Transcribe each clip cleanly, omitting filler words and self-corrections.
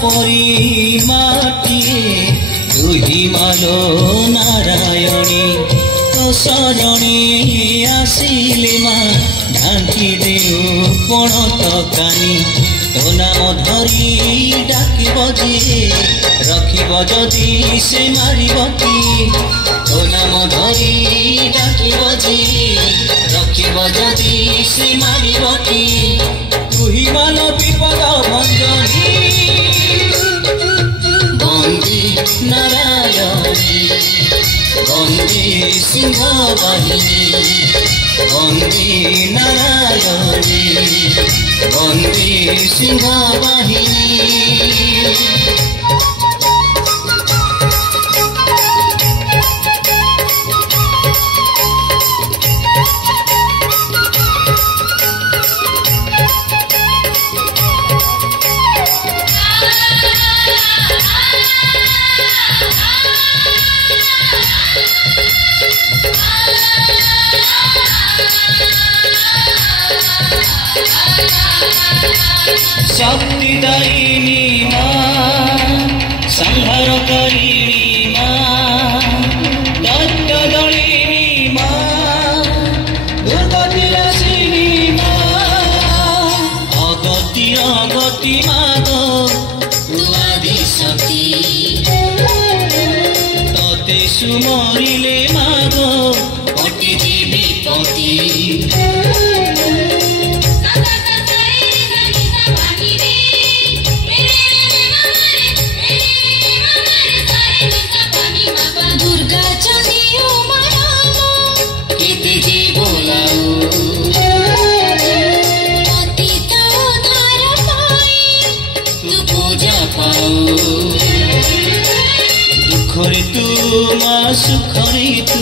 परी माटिए तुही मालो नारायणी तो शरणे आसिले माँ ढांकी देउ पण तकानी तो नाम धरी डाक बजे रखिब जदि से मारिब कि तो नाम धरी डाक बजे रखिब जदि से मारिब कि तुही मान विपद भंजनी बंदी नारायणी बंदी सिंह बाहिनी बंदी नारायणी बंदी सिंह बाहिनी शक्तिदायिनी माँ संहार करिणी माँ दत्तदलिनी माँ दुर्गतिनाशिनी माँ अगति अगति मागो तुआदि सती तते सुमरिले मागो पटिजीवी पति दुखरे तू माँ सुखरे तू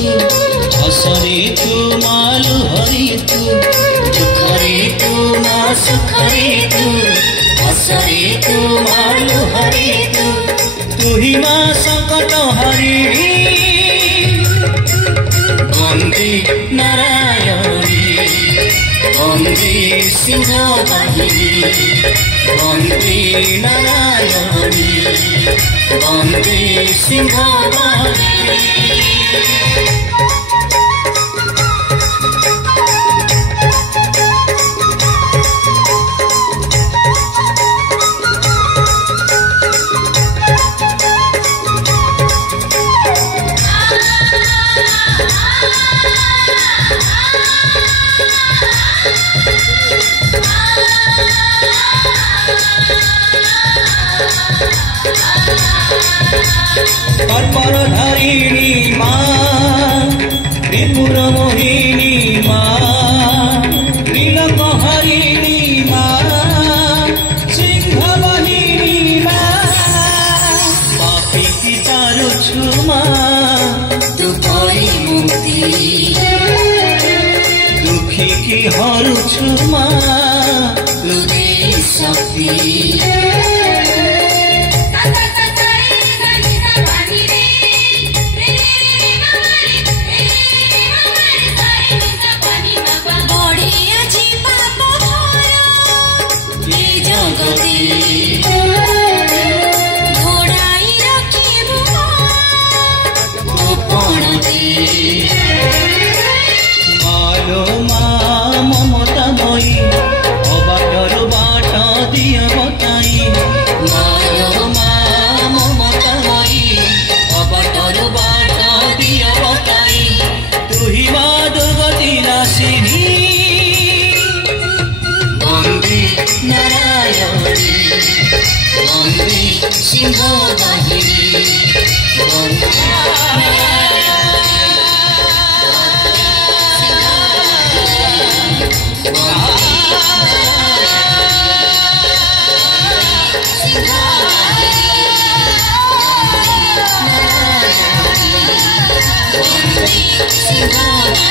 हसरे तू माँ लुहरे तू दुखरे तू माँ सुखरे तू हसरे तू माँ लुहरे तू ही माँ संकट हरिणी बंदी नारायणी बंदी सिंह बाहिनी बंदी नारायणी बंदी सिंह बाहिनी कर्परधारिणी माँ त्रिपुर मोहिनी माँ नीलकहरिणी माँ सिंहवाहिनी माँ पापी की तारुछु माँ तू परी मुक्ति दुखी की हरुछु माँ तू दे शक्ति मालो माँ ममतामयी अबाटर बाट दिय बताई मालो माँ ममतामयी अबाटर बाट दिय बताई तुही माँ दुर्गतिनाशिनी बंदी नारायणी बंदी सिंह बाहिनी Bye.